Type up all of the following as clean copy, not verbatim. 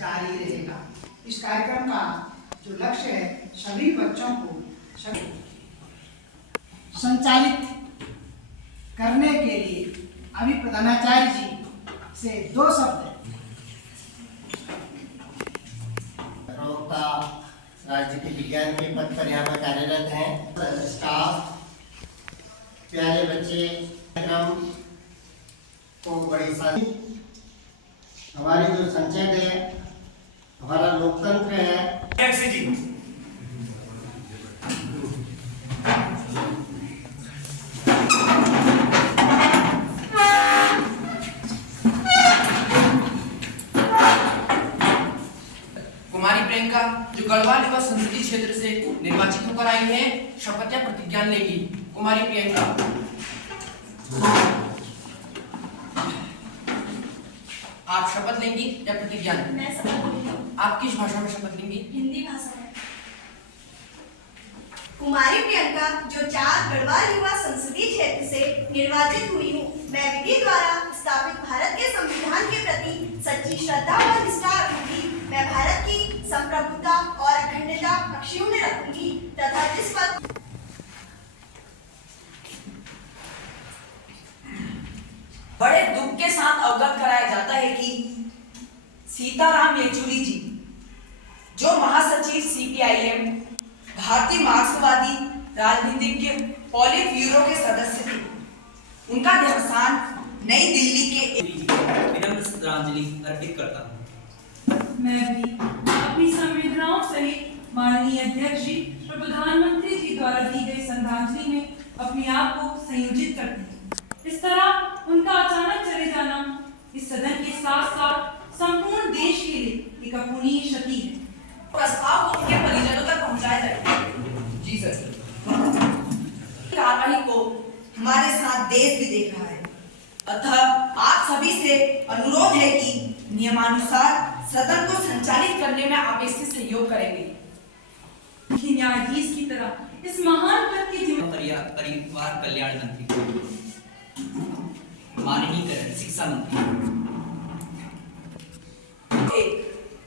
जारी रहेगा। इस कार्यक्रम का जो लक्ष्य है सभी बच्चों को संचालित करने के लिए अभी प्रधानाचार्य जी से 2 शब्द राज्य के विज्ञान के पद पर यहाँ पर कार्यरत हैं। स्टाफ, प्यारे बच्चे, को बड़ी सारी हमारी जो संसद है, हमारा लोकतंत्र है। जी कुमारी प्रियंका जो गढ़वाल युवा संसदीय क्षेत्र से निर्वाचित होकर आई है, शपथ या प्रतिज्ञा लेगी। कुमारी प्रियंका, आप शपथ लेंगी या प्रतिज्ञा? मैं शपथ लूंगी। आप किस भाषा में शपथ लेंगी? हिंदी भाषा में। कुमारी प्रियंका जो 4 गढ़वाल युवा संसदीय क्षेत्र से निर्वाचित हुई हूँ, मैं विधि द्वारा स्थापित भारत के संविधान के प्रति सच्ची श्रद्धा और निष्ठा रखूंगी। मैं भारत की संप्रभुता और अखंडता अक्षुण्ण रखूंगी तथा जिस पद बड़े दुख के साथ अवगत कराया जाता है कि सीताराम येचुरी जी जो महासचिव सीपीआईएम भारतीय मार्क्सवादी राजनीतिज्ञ पॉलिट ब्यूरो के सदस्य थे, उनका देहांत नई दिल्ली के विनम्र श्रद्धांजलि अर्पित करता हूँ। मैं भी अपनी संवेदनाओं सहित माननीय अध्यक्ष जी और प्रधानमंत्री जी द्वारा दी गई श्रद्धांजलि में अपने आप को संयोजित करती हूँ। इस तरह उनका अचानक चले जाना इस सदन के साथ साथ संपूर्ण देश के लिए एक अपूरणीय क्षति है। प्रस्ताव को उनके परिजनों तक पहुंचाया जाए। जी सर। कार्रवाई को हमारे साथ देश भी देख रहा है, अतः आप सभी से अनुरोध है कि नियमानुसार सदन को संचालित करने में आप इससे सहयोग करेंगे। न्यायाधीश की तरह इस महान पद की परिवार कल्याण मंत्री, माननीय शिक्षा मंत्री,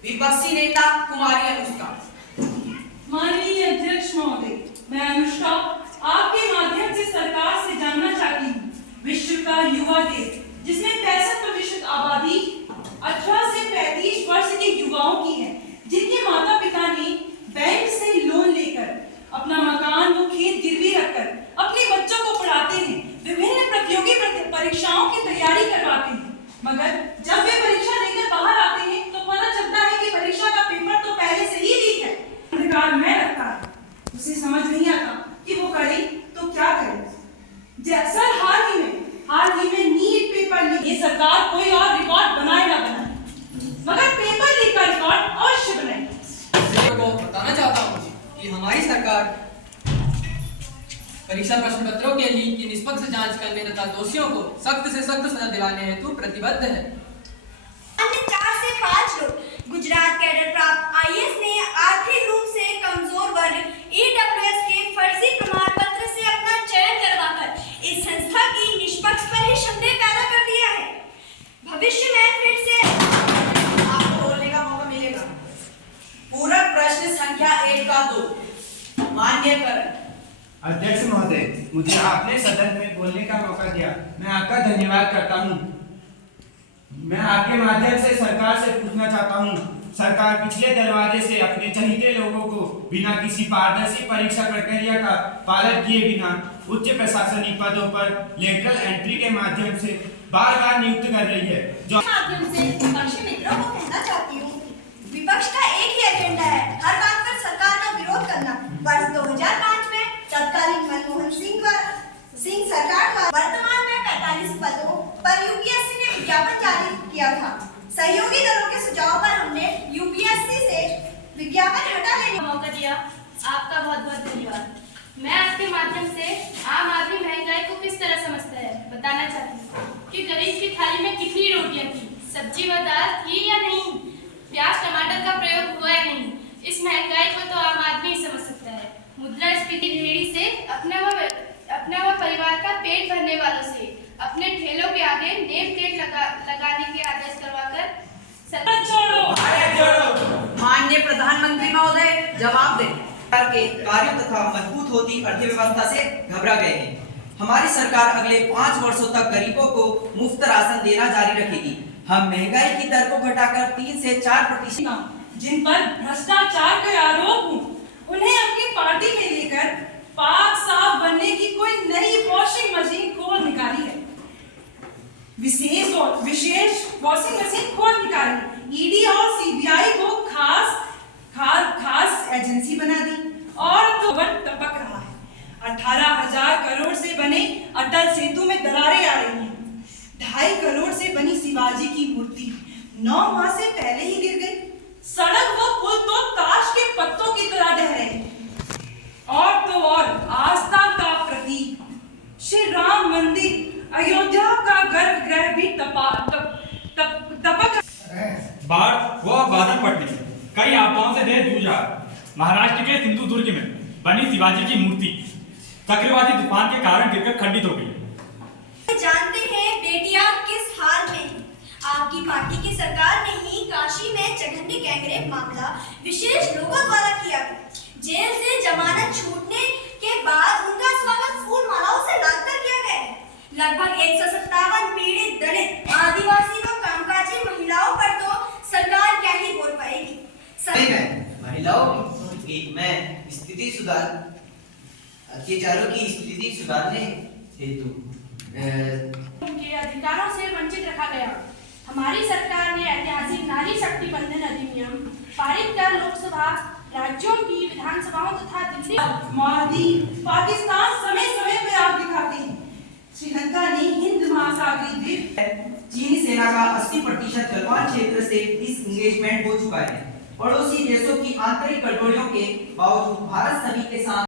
विपक्षी नेता कुमारी अनुष्का। माननीय अध्यक्ष महोदय, मैं अनुष्का आपके माध्यम से सरकार से जानना चाहती हूँ, विश्व का युवा देश जिसमें 65% आबादी 18 से 35 वर्ष के युवाओं की है, जिनके माता पिता ने बैंक से लोन लेकर अपना मकान व खेत गिरवी रखकर अपने बच्चों को पढ़ाते हैं, विभिन्न प्रतियोगी परीक्षाओं की तैयारी करवाते हैं, मगर जब वे परीक्षा देकर बाहर आते हैं तो पता चलता है कि परीक्षा का पेपर तो पहले से ही लीक है। अंधकार में रखता है, उसे समझ नहीं आता कि वो करे तो क्या करे। जैसा हाल ही में नीट पेपर लीक, ये सरकार कोई और रिकॉर्ड बनाए ना बनाए, मगर पेपर लीक का रिकॉर्ड अवश्य बनाए। को बताना चाहता हूँ कि हमारी सरकार परीक्षा प्रश्न पत्रों के लीक की निष्पक्ष जांच करने तथा दोषियों को सख्त से सख्त सजा दिलाने हेतु प्रतिबद्ध है। अन्य 4 से 5 लोग गुजरात कैडर प्राप्त आईएएस ने आर्थिक रूप से कमजोर वर्ग ईडब्ल्यूएस के फर्जी प्रमाण पत्र से अपना चयन करवाकर इस संस्था की निष्पक्ष पर ही संदेह पैदा कर दिया है। भविष्य में फिर से आपको बोलने का मौका मिलेगा। पूरक प्रश्न संख्या 1 का 2 मान्यकरण। अध्यक्ष महोदय, मुझे आपने सदन में बोलने का मौका दिया, मैं आपका धन्यवाद करता हूँ। मैं आपके माध्यम से सरकार से पूछना चाहता हूँ, सरकार पिछले दरवाजे से अपने चहीते लोगों को बिना किसी पारदर्शी परीक्षा प्रक्रिया का पालन किए बिना उच्च प्रशासनिक पदों पर लेटरल एंट्री के माध्यम से बार-बार नियुक्त कर रही है। जो माध्यम से विपक्षी मित्रों को कहना चाहती हूँ, विपक्ष का एक ही एजेंडा है, हर बात पर सरकार का विरोध करना। वर्ष 2005 में तत्कालीन मनमोहन सिंह सरकार द्वारा वर्तमान में 45 पदों पर यूपीएससी ने विज्ञापन जारी किया था। सहयोगी दलों के सुझाव पर हमने यूपीएससी से विज्ञापन हटा लेने का मौका दिया। आपका बहुत बहुत धन्यवाद। मैं आपके माध्यम से आम आदमी महंगाई को किस तरह समझता है बताना चाहती हूँ कि गरीब की थाली में कितनी रोटियां थी, सब्जी व दाल थी या नहीं, प्याज टमाटर का प्रयोग हुआ या नहीं। इस महंगाई को तो आम आदमी ही समझ सकता है। मुद्रास्फीति रेहड़ी से अपना व परिवार का पेट भरने वालों से अपने ठेलों के आगे नेम प्लेट लगाने के आदेश करवाकर छोड़ो जवाब दें। सरकार के कार्यों तथा मजबूत होती अर्थव्यवस्था से घबरा गए हैं। हमारी सरकार अगले 5 वर्षों तक गरीबों को मुफ्त राशन देना जारी रखेगी। हम महंगाई की दर को घटाकर 3 से 4% जिन पर भ्रष्टाचार के आरोप हों, उन्हें अपनी पार्टी में लेकर पाक साफ बनने की कोई नई वॉशिंग मशीन खोल निकाली है। विशेष वॉशिंग मशीन खोल निकाली, ईडी और सीबीआई को खास एजेंसी बना दी और तो टपक रहा है। 18,000 करोड़ से बने अटल सेतु में दरारें आ रही हैं। 2.5 करोड़ से बनी शिवाजी की मूर्ति 9 माह से पहले ही गिर गई। सड़क व पुल तो ताश के पत्तों की तरह ढह रहे हैं। और तो और आस्था का प्रतीक श्री राम मंदिर, अयोध्या का गर्भगृह भी टपक बाढ़ व बादल फटने से कई आपदाओं से देश जूझ रहा है। महाराष्ट्र के सिंधुदुर्ग में बनी शिवाजी की मूर्ति चक्रवाती तूफान के कारण गिरकर खंडित हो गई। जानते हैं बेटियां किस हाल में हैं। आपकी पार्टी की सरकार ने ही काशी में जघन्य गैंगरेप मामला विशेष लोगों द्वारा किया गया। जेल से जमानत छूटने के बाद उनका स्वागत फूल मालाओं से लाकर किया गया है। लगभग 157 पीड़ित दलित आदिवासी व कामकाजी महिलाओं पर तो सरकार क्या ही बोल पाएगी। महिलाओं में स्थिति सुधार अत्याचारों की स्थिति सुधारने हेतु उनके अधिकारों से वंचित रखा गया। हमारी सरकार ने ऐतिहासिक नारी शक्ति बंधन अधिनियम पारित कर लोकसभा, राज्यों की विधानसभाओं तथा दिल्ली मालदीव, पाकिस्तान समय समय पर आप दिखाते हैं। श्रीलंका ने हिंद महासागरीय द्वीप चीनी सेना का 80% गलवान क्षेत्र से डिसएंगेजमेंट हो चुका है। पड़ोसी देशों की आंतरिक गड़बड़ियों के बावजूद भारत सभी के साथ